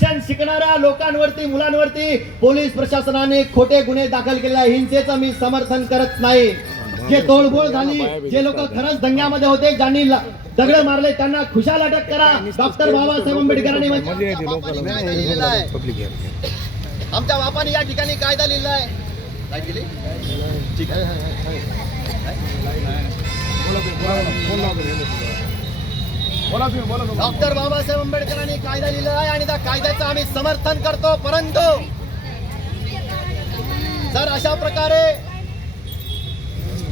शिक्षण शिकणाऱ्या लोकांवरती मुलांवरती पोलीस प्रशासनाने खोटे गुन्हे दाखल केले आहे हिंसेचं मी समर्थन करत नाही जे तोडफोड झाली जे लोक खरंच दंग्यामध्ये होते ज्यांनी दगड मारले त्यांना खुशाल अटक करा डॉक्टर बाबासाहेब आंबेडकरांनी आमच्या बापाने या ठिकाणी कायदा लिहिला आहे डॉक्टर बाबासाहेब आंबेडकरांनी कायदा लिहिला आहे आणि त्या कायद्याचं आम्ही समर्थन करतो परंतु जर अशा प्रकारे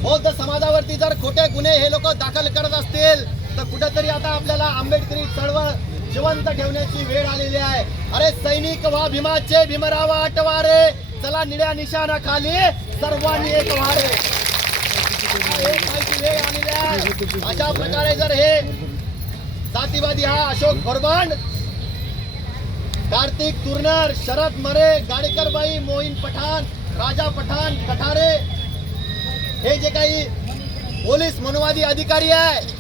बौद्ध समाजावरती जर खोटे गुन्हे हे लोक दाखल करत असतील तर कुठेतरी आता आपल्याला आंबेडकरी चळवळ जिवंत ठेवण्याची वेळ आलेली आहे. अरे सैनिक वा भीमाचे भीमराव आटवारे चला निळ्या निशाणा खाली सर्वांनी एक व्हारे वेळ आलेली आहे. अशा प्रकारे जर हे जातीवादी हा अशोक भरबण कार्तिक तुरनर शरद मरे गाडेकरबाई मोहीन पठाण राजा पठाण कठारे हे जे काही पोलीस मनुवादी अधिकारी आहे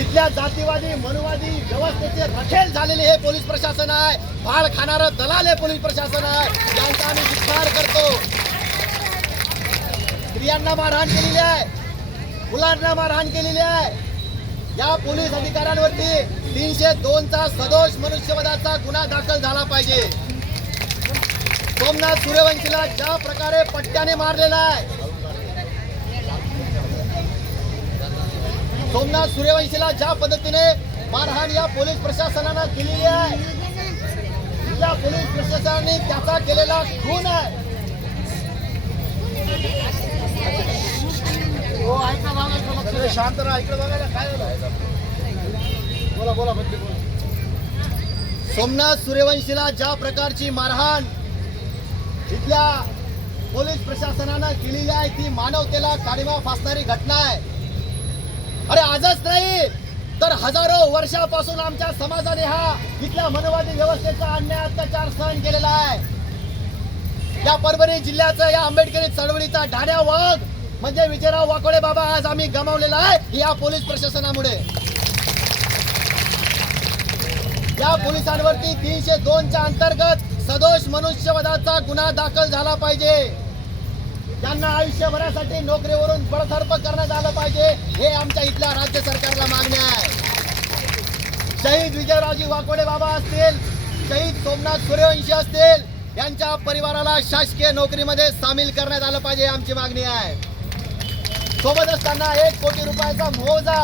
इथल्या जातीवादी मनुवादी व्यवस्थेचे रखेल झालेले हे पोलीस प्रशासन आहे. भाळ खाणारं दलाल हे पोलीस प्रशासन आहे. यांचा आम्ही विस्तार करतो. स्त्रियांना मारहाण केलेली आहे. मुलांना मारहाण केलेली आहे. या पोलीस अधिकाऱ्यांवरती तीनशे दोनचा सदोष मनुष्यवधाचा गुन्हा दाखल झाला पाहिजे. सोमनाथ सूर्यवंशीला ज्या प्रकारे पट्ट्याने मारलेला आहे. सोमनाथ सूर्यवंशीला ज्या पद्धतीने मारहाण या पोलीस प्रशासनानं केलेली आहे. या पोलीस प्रशासनाने त्याचा केलेला खून आहे. शांत राहा इकडे बघायला काय बोला बोला सोमनाथ सूर्यवंशीला ज्या प्रकारची मारहाण इथल्या पोलीस प्रशासनानं केलेली आहे ती मानवतेला काळीमा फासणारी घटना आहे. अरे आजच नाही तर हजारो वर्षापासून आमच्या समाजाने हा इथल्या मनवादी व्यवस्थेचा अन्याय अत्याचार सहन केलेला आहे. या परभणी जिल्ह्याचं या आंबेडकरी चळवळीचा ढाण्या वाघ म्हणजे विजयराव वाकोडे बाबा आज आम्ही गमावलेला आहे या पोलीस प्रशासनामुळे. या पोलिसांवरती तीनशे दोनच्या अंतर्गत सदोष मनुष्यवधाचा गुन्हा दाखल झाला पाहिजे. त्यांना आयुष्यभरासाठी नोकरीवरून बडतर्फ करण्यात आलं पाहिजे. हे आमच्या इथल्या राज्य सरकारला मागणी आहे. शहीद विजयरावजी वाकोडे बाबा असतील शहीद सोमनाथ सूर्यवंशी असतील यांच्या परिवाराला शासकीय नोकरीमध्ये सामील करण्यात आलं पाहिजे आमची मागणी आहे. सोबत असताना एक कोटी रुपयाचा मोजा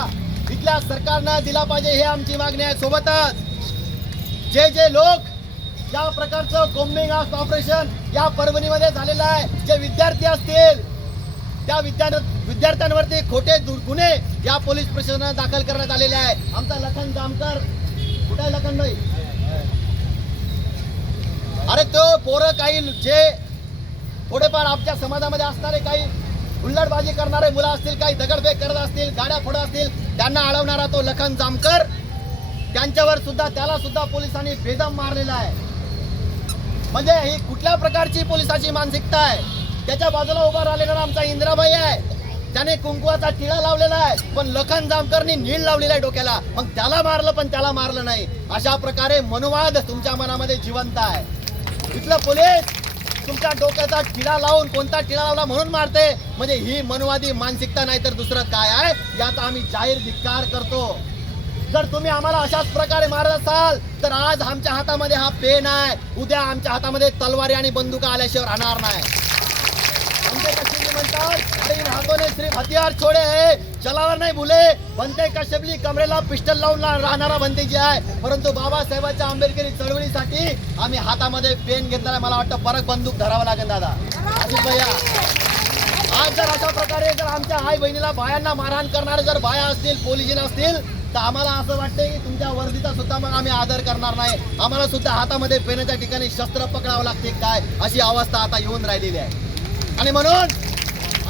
इथल्या सरकारनं दिला पाहिजे हे आमची मागणी आहे. सोबतच जे जे लोक या प्रकारचं कोम्बिंग ऑफ ऑपरेशन या परभणीमध्ये झालेलं आहे जे विद्यार्थी असतील त्या विद्या विद्यार्थ्यांवरती खोटे गुन्हे या पोलीस प्रशासनानं दाखल करण्यात आलेले आहे. आमचा लखन जामकर कुठे आहे लखन भाई? अरे तो पोरं काही जे थोडेफार आमच्या समाजामध्ये असणारे काही हुल्लडबाजी करणारे मुलं असतील काही दगडफेक करत असतील गाड्या फोडत असतील त्यांना अडवणारा तो लखन जामकर त्यांच्यावर सुद्धा त्याला सुद्धा पोलिसांनी बेदम मारलेला आहे. म्हणजे ही कुठल्या प्रकारची पोलिसाची मानसिकता आहे? त्याच्या बाजूला उभा राहिलेला आमचा इंदिराबाई आहे. त्याने कुंकुवाचा टिळा लावलेला आहे पण लखन जामकरनी नीळ लावलेला आहे डोक्याला. मग त्याला मारलं पण त्याला मारलं नाही. अशा प्रकारे मनुवाद तुमच्या मनामध्ये जिवंत आहे. इथलं पोलीस तुमच्या डोक्याचा टिळा लावून कोणता टिळा लावला म्हणून मारते? म्हणजे ही मनवादी मानसिकता नाही तर दुसरं काय आहे? याचा आम्ही जाहीर धिक्कार करतो. जर तुम्ही आम्हाला अशाच प्रकारे मारत असाल तर आज आमच्या हातामध्ये हा पेन आहे. उद्या आमच्या हातामध्ये तलवारी आणि बंदुका आल्याशिवाय राहणार नाही. म्हणतात? अरे इन सिर्फ हथियार छोड़े. है नाही भुले. बनते कश्यपजी कमरेला पिस्टल लावून राहणारा बनतेजी आहे. परंतु बाबासाहेबांच्या आंबेडकरी चळवळीसाठी आम्ही हातामध्ये पेन घेतला मला वाटतं परत बंदूक धरावं लागेल दादा. अजित भैया आज जर अशा प्रकारे जर आमच्या आई बहिणीला बायांना मारहाण करणारे जर बाया असतील पोलीस असतील तर आम्हाला असं वाटतं की तुमच्या वर्दीचा सुद्धा मग आम्ही आदर करणार नाही. आम्हाला सुद्धा हातामध्ये पेनाच्या ठिकाणी शस्त्र पकडावं लागते काय? अशी अवस्था आता येऊन राहिलेली आहे. आणि म्हणून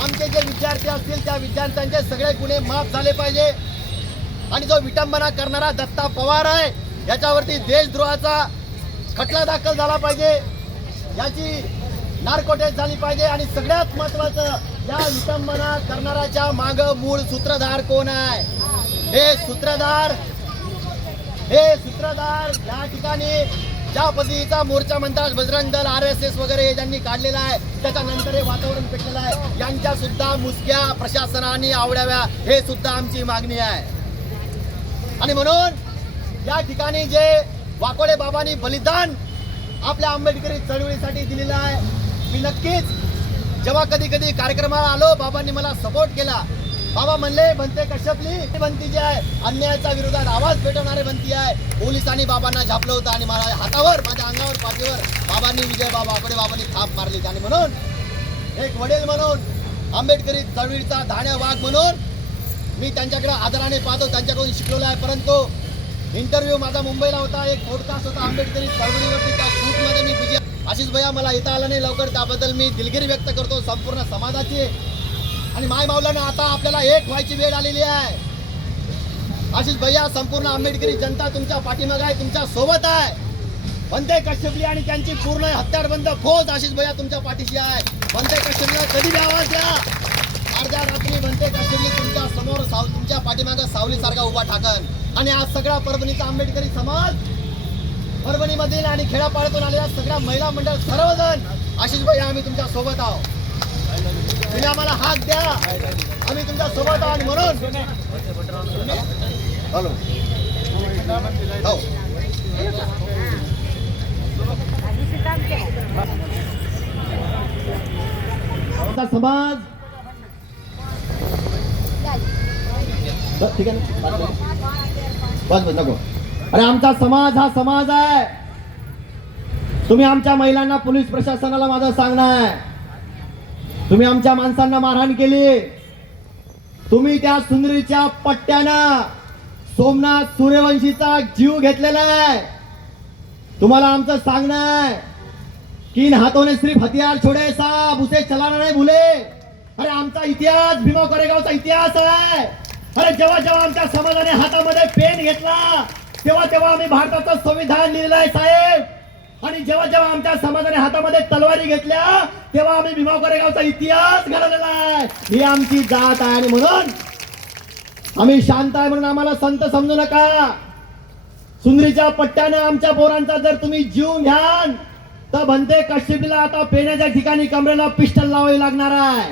आमचे जे विद्यार्थी असतील त्या विद्यार्थ्यांचे सगळे गुन्हे माफ झाले पाहिजे. आणि जो विटंबना करणारा दत्ता पवार आहे याच्यावरती देशद्रोहाचा खटला दाखल झाला पाहिजे. याची नारकोटेज झाली पाहिजे. आणि सगळ्यात महत्वाचं या विटंबना करणाऱ्याच्या माग मूळ सूत्रधार कोण आहे? हे सूत्रधार हे सूत्रधार या ठिकाणी ज्या पद्धतीचा मोर्चा म्हणतात Bajrang Dal R S S वगैरे ज्यांनी काढलेला आहे त्याच्यानंतर हे वातावरण पेटलेलं आहे. यांच्या सुद्धा मुसक्या प्रशासनाने आवडाव्या हे सुद्धा आमची मागणी आहे. आणि म्हणून या ठिकाणी जे वाकोडे बाबांनी बलिदान आपल्या आंबेडकरी चळवळीसाठी दिलेलं आहे मी नक्कीच जेव्हा कधी कधी कार्यक्रमाला आलो बाबांनी मला सपोर्ट केला बाबा म्हणले बनते कश्यपली बनती जी आहे अन्यायाच्या विरोधात आवाज पेटवणारे बनती आहे. पोलिसांनी बाबांना झापलं होतं आणि मला हातावर माझ्या अंगावर पाठीवर बाबांनी विजय बाबा बाबांनी थाप मारली. आणि म्हणून एक वडील म्हणून आंबेडकरी चळवळीचा धाण्या वाघ म्हणून मी त्यांच्याकडे आदराने पाहतो त्यांच्याकडून शिकलेलो आहे. परंतु इंटरव्ह्यू माझा मुंबईला होता एक पॉडकास्ट होता आंबेडकरी चळवळीवरती त्या शूटमध्ये मी विजय आशिष भैया मला येता आलं नाही लवकर त्याबद्दल मी दिलगिरी व्यक्त करतो संपूर्ण समाजाची. आणि माय मावलानं आता आपल्याला एक व्हायची वेळ आलेली आहे. आशिष भैया संपूर्ण आंबेडकरी जनता तुमच्या पाठीमाग आहे तुमच्यासोबत आहे. बनते कश्यपली आणि त्यांची पूर्ण हत्यारबंद फौज आशिष भैया तुमच्या पाठीशी आहे. बनते कश्यपला कधी बी आवाज द्या. अर्ध्या रात्री बनते कश्यपली तुमच्यासमोर साव तुमच्या पाठीमागं सावलीसारखा उभा ठाकन. आणि आज सगळा परभणीचा आंबेडकरी समाज परभणीमधील आणि खेड्यापाड्यातून आलेल्या सगळ्या महिला मंडळ सर्वजण आशिष भैया आम्ही तुमच्यासोबत आहोत. तुम्ही द्या. आम्ही तुमच्यासोबत आहोत म्हणून. हॅलो. हो. समाज ठीक आहे ना? बस बस नको. अरे आमचा समाज हा समाज आहे. तुम्ही आमच्या महिलांना पोलीस प्रशासनाला माझं सांगणं आहे तुम्ही आमच्या माणसांना मारहाण केली. तुम्ही त्या सुंदरीच्या पट्ट्यानं सोमनाथ सूर्यवंशीचा जीव घेतलेला आहे. तुम्हाला आमचं सांगणं आहे. किन हाथों ने सिर्फ हथियार छोड़े साहब उसे चलाना नाही भुले. अरे आमचा इतिहास भीमा कोरेगावचा इतिहास आहे. अरे जेव्हा जेव्हा आमच्या समाजाने हातामध्ये पेन घेतला तेव्हा तेव्हा आम्ही भारताचं संविधान लिहिलं आहे साहेब. आणि जेव्हा जेव्हा आमच्या समाजाने हातामध्ये तलवारी घेतल्या तेव्हा आम्ही भीमा कोरेगावचा इतिहास घडवलेला आहे. ही आमची जात आहे आणि म्हणून आम्ही शांत आहे म्हणून आम्हाला संत समजू नका. सुंदरीच्या पट्ट्यानं आमच्या पोरांचा जर तुम्ही जीव घ्याल तर म्हणते कश्यपीला आता पेण्याच्या ठिकाणी कमरेला पिस्टल लावावी लागणार आहे.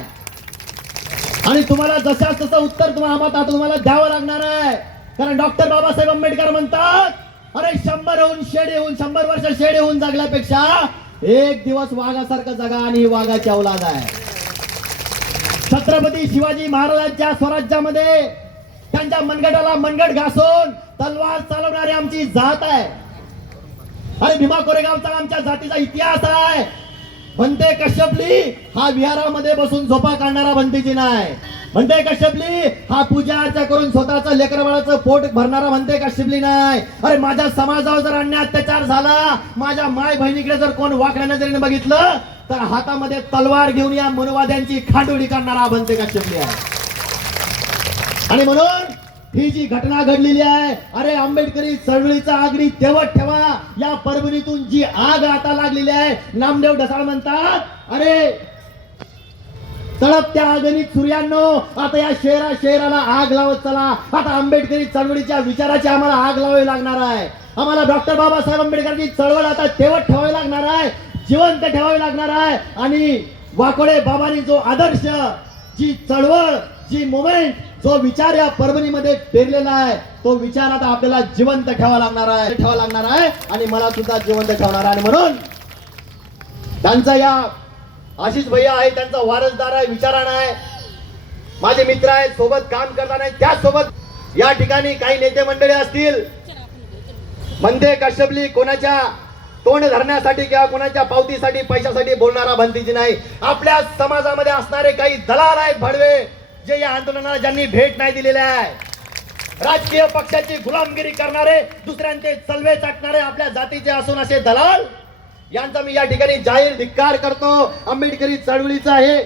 आणि तुम्हाला जशा तसं उत्तर तुम्हाला आम्हाला आता तुम्हाला द्यावं लागणार आहे. कारण डॉक्टर बाबासाहेब आंबेडकर म्हणतात अरे शंभर होऊन शेड येऊन शंभर वर्ष शेड येऊन जगल्यापेक्षा एक दिवस वाघासारखं जगा आणि ही वाघाची औलाद आहे छत्रपती शिवाजी महाराजांच्या स्वराज्यामध्ये त्यांच्या मनगटाला मनगट घासून तलवार चालवणारी आमची जात आहे. अरे भीमा कोरेगावचा आमच्या जातीचा इतिहास आहे. म्हणते कश्यपली हा विहारामध्ये बसून झोपा काढणारा म्हणतेची नाही. म्हणते कश्यपली हा पूजा अर्चा करून स्वतःच लेकरबाळाचं पोट भरणारा म्हणते कश्यपली नाही. अरे माझ्या समाजावर जर अन्य अत्याचार झाला माझ्या माय बहिणीकडे जर कोण वाकड्या नजरेने बघितलं तर हातामध्ये तलवार घेऊन या मनुवाद्यांची खांडोळी करणारा भंते कश्यपली आहे. आणि म्हणून ही जी घटना घडलेली आहे अरे आंबेडकरी चळवळीचा आगरी तेवत ठेवा. या परभणीतून जी आग आता लागलेली आहे नामदेव ढसाळ म्हणतात अरे तळपत्या सूर्यांनो आता या शहरा शहराला आग लावत चला. आता आंबेडकरी चळवळीच्या विचाराची आम्हाला आग लावावी लागणार आहे. आम्हाला डॉक्टर बाबासाहेब आंबेडकरची चळवळ आता तेवत ठेवावी लागणार आहे जिवंत ठेवावी लागणार आहे. आणि वाकोडे बाबांनी जो आदर्श जी चळवळ जी मुवमेंट जो विचार या परभणीमध्ये पेरलेला आहे तो विचार आता आपल्याला जिवंत ठेवा लागणार आहे. ठेवा लागणार आहे आणि मला सुद्धा जिवंत ठेवणार आहे. म्हणून त्यांचा या आशिष भैया आहे त्यांचा वारसदार आहे विचारानं आहे. माझे मित्र आहेत सोबत काम करताना त्यासोबत या ठिकाणी काही नेते मंडळी असतील. म्हणते कश्यपली कोणाच्या तोंड धरण्यासाठी किंवा कोणाच्या पावतीसाठी पैशासाठी बोलणारा भंतीची नाही. आपल्या समाजामध्ये असणारे काही दलाल आहेत भडवे. जे या आंदोलनाला ज्यांनी भेट नाही दिलेल्या आहे राजकीय पक्षाची गुलामगिरी करणारे दुसऱ्यांचे चलवे चाटणारे आपल्या जातीचे असून असे दलाल यांचा मी या ठिकाणी जाहीर धिक्कार करतो. आंबेडकरी चळवळीचा आहे.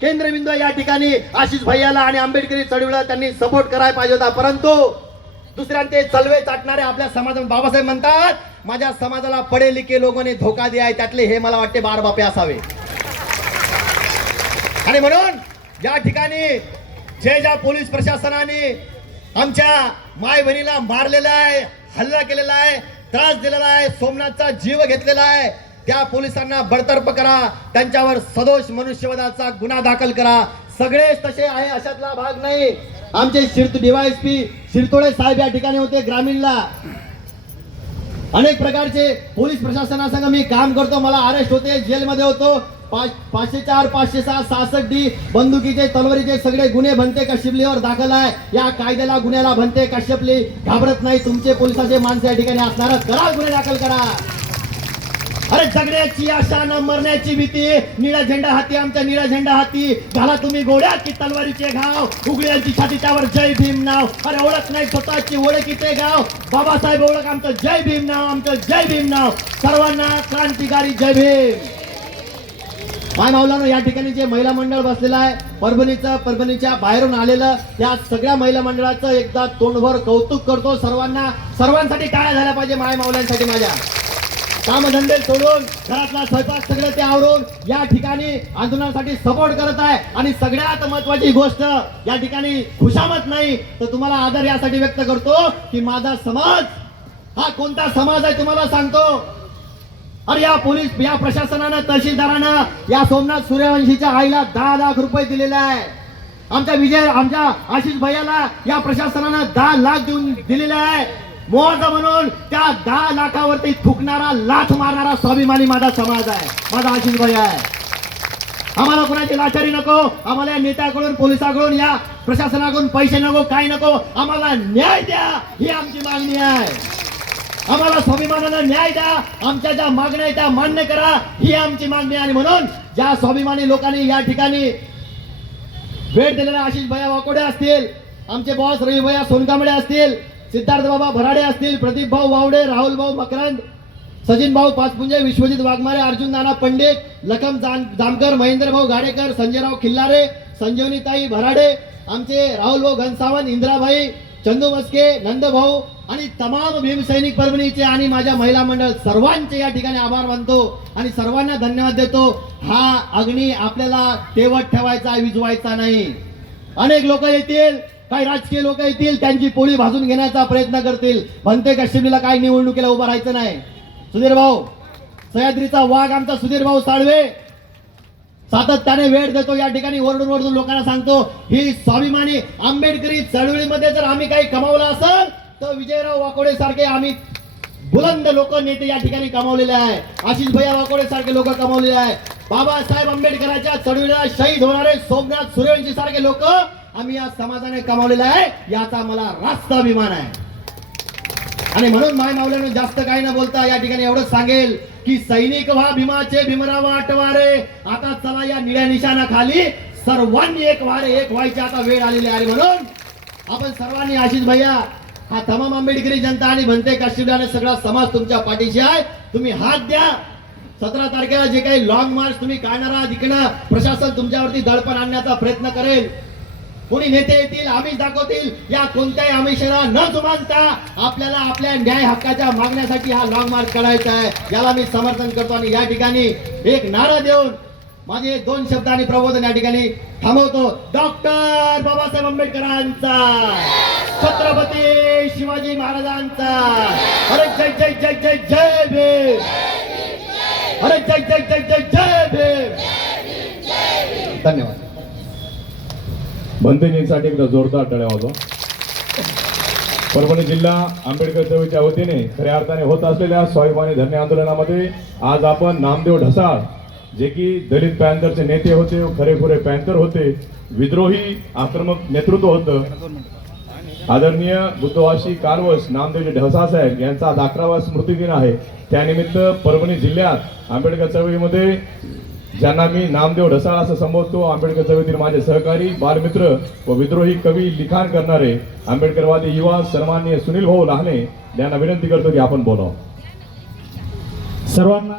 केंद्रबिंदू या ठिकाणी आशिष भैयाला आणि आंबेडकरी चळवळीला त्यांनी सपोर्ट करायला पाहिजे होता. परंतु दुसऱ्यांचे चलवे चाटणारे आपल्या समाजात बाबासाहेब म्हणतात माझ्या समाजाला पडे लिखे लोकांनी धोका दिलाय त्यातले हे मला वाटते बारबापे असावे. आणि म्हणून या ठिकाणी जे ज्या पोलीस प्रशासनाने आमच्या माय बहिणीला मारलेला आहे हल्ला केलेला आहे त्रास दिलेला आहे सोमनाथचा जीव घेतलेला आहे त्या पोलिसांना बडतर्फ करा त्यांच्यावर सदोष मनुष्यवधाचा गुन्हा दाखल करा. सगळेच तसे आहे अशातला भाग नाही. आमचे शिर डीवायएसपी शिरतोडे साहेब या ठिकाणी होते ग्रामीणला. अनेक प्रकारचे पोलीस प्रशासनासंग मी काम करतो मला अरेस्ट होते जेलमध्ये होतो. पाच पाचशे चार पाचशे सहा सहासष्ट डी बंदुकीचे तलवारीचे सगळे गुन्हे बनते कश्यपलीवर दाखल आहे. या कायद्याला गुन्ह्याला बनते कश्यपली घाबरत नाही. तुमचे पोलिसाचे माणसं या ठिकाणी असणार. करा गुन्हे दाखल करा. अरे जगण्याची आशा न मरण्याची भीती. निळा झेंडा हाती आमच्या निळा झेंडा हाती. घाला तुम्ही गोड्यात की तलवारीचे घाव. उघड्यांची छाती त्यावर जय भीम नाव. अरे ओळख नाही स्वतःची ओळखीचे गाव. बाबासाहेब ओळख आमचं जय भीम नाव आमचं जय भीम नाव. सर्वांना क्रांतिकारी जय भीम. माय मावलानो या ठिकाणी जे महिला मंडळ बसलेलं आहे परभणीचं परभणीच्या बाहेरून आलेलं या सगळ्या महिला मंडळाचं एकदा तोंडभर कौतुक करतो सर्वांना. सर्वांसाठी टाळ्या झाल्या पाहिजे माय मावल्यांसाठी माझ्या. कामधंदे सोडून घरातला स्वयंपाक सगळं ते आवरून या ठिकाणी आंदोलनासाठी सपोर्ट करत आहे. आणि सगळ्यात महत्वाची गोष्ट या ठिकाणी खुशामत नाही तर तुम्हाला आदर यासाठी व्यक्त करतो की माझा समाज हा कोणता समाज आहे तुम्हाला सांगतो. अरे या पोलीस या प्रशासनानं तहसीलदारानं या सोमनाथ सूर्यवंशीच्या आईला दहा लाख रुपये दिलेले आहे. आमच्या विजय आमच्या आशिष भैयाला या प्रशासनानं दहा लाख देऊन दिलेले आहे. मोहज म्हणून त्या दहा लाखावरती थुकणारा लाथ मारणारा स्वाभिमानी माझा समाज आहे. माझा आशिष भैया आहे. आम्हाला कोणाची लाचारी नको आम्हाला या नेत्याकडून पोलिसाकडून या प्रशासनाकडून पैसे नको काही नको आम्हाला न्याय द्या ही आमची मागणी आहे. आम्हाला स्वाभिमानानं न्याय द्या. आमच्या ज्या मागण्या आहेत त्या मान्य करा. ही आमची मागणी आहे आणि म्हणून ज्या स्वाभिमानी लोकांनी या ठिकाणी भेट दिलेल्या आशिष भया वाकोडे असतील आमचे बॉस रवी भया सोनकांबळे असतील सिद्धार्थ बाबा भराडे असतील प्रदीप भाऊ वावडे राहुल भाऊ मकरंद सचिन भाऊ पाचपुंजे विश्वजित वाघमारे अर्जुन नाना पंडित लखम जाम जामकर महेंद्र भाऊ गाडेकर संजयराव खिल्लारे संजीवनीताई भराडे आमचे राहुल भाऊ घनसावंत इंद्राबाई चंदू मस्के नंद भाऊ आणि तमाम भीमसैनिक परभणीचे आणि माझ्या महिला मंडळ सर्वांचे या ठिकाणी आभार मानतो आणि सर्वांना धन्यवाद देतो. हा अग्नी आपल्याला तेवट ठेवायचा विजवायचा नाही. अनेक लोक येतील काही राजकीय लोक येतील त्यांची पोळी भाजून घेण्याचा प्रयत्न करतील. म्हणते काश्मीरला काही निवडणुकीला उभं राहायचं नाही. सुधीर भाऊ सह्याद्रीचा वाघ आमचा सुधीर भाऊ साळवे. सातत्याने वेळ देतो या ठिकाणी ओरडून ओरडून लोकांना सांगतो ही स्वाभिमानी आंबेडकरी चळवळीमध्ये जर आम्ही काही कमावलं असेल तर विजयराव वाकोडे सारखे आम्ही बुलंद लोक नेते या ठिकाणी कमावलेले आहे. आशिष भैया वाकोडे सारखे लोक कमावलेले आहे. बाबासाहेब आंबेडकरांच्या चढवीला शहीद होणारे सोमनाथ सूर्यवंशी सारखे लोक आम्ही या समाजाने कमावलेले आहे. याचा मला रास्त अभिमान आहे. आणि म्हणून माय मावल्यानं जास्त काही न बोलता या ठिकाणी एवढंच सांगेल की सैनिक व्हा भीमाचे भीमराव आटवारे. आता चला या निळ्या निशाणा खाली सर्वांनी एक वारे एक व्हायची आता वेळ आलेली आहे. म्हणून आपण सर्वांनी आशिष भैया हा तमाम आंबेडकरी जनता आणि म्हणते काश्मीराने सगळा समाज तुमच्या पाठीशी आहे. तुम्ही हात द्या. सतरा तारखेला जे काही लॉंग मार्च तुम्ही काढणार आहात इकडं प्रशासन तुमच्यावरती दडपण आणण्याचा प्रयत्न करेल. कोणी नेते येतील आमिष दाखवतील या कोणत्याही आमिषाला न जुमानता आपल्याला आपल्या न्याय हक्काच्या मागण्यासाठी हा लॉंग मार्च काढायचा आहे. याला मी समर्थन करतो आणि या ठिकाणी एक नारा देऊन माझे दोन शब्दांनी प्रबोधन या ठिकाणी थांबवतो. डॉक्टर बाबासाहेब आंबेडकरांचा. छत्रपती शिवाजी महाराजांचा. अरे जय जय जय जय जय भीम. अरे जय जय जय जय जय भीम. धन्यवाद. बंदिनीसाठी एकदा जोरदार टळ्या वाजवा. परभणी जिल्हा आंबेडकर चळवळीच्या वतीने खऱ्या अर्थाने होत असलेल्या स्वाभिमानी धरणे आंदोलनामध्ये आज आपण नामदेव ढसाळ जे की दलित पॅन्थरचे नेते होते खरेखुरे पॅन्थर होते विद्रोही आक्रमक नेतृत्व होतं आदरणीय बुद्धवासी कारवस नामदेवजी ढसा साहेब यांचा आज अकरावा स्मृती दिन आहे. त्यानिमित्त परभणी जिल्ह्यात आंबेडकर चळवळीमध्ये ज्यांना मी नामदेव ढसाळ असं संबोधतो आंबेडकर चळवळीतील माझे सहकारी बालमित्र व विद्रोही कवी लिखाण करणारे आंबेडकरवादी युवा सन्माननीय सुनील भाऊ लहाने यांना विनंती करतो की आपण बोलावं. सर्वांना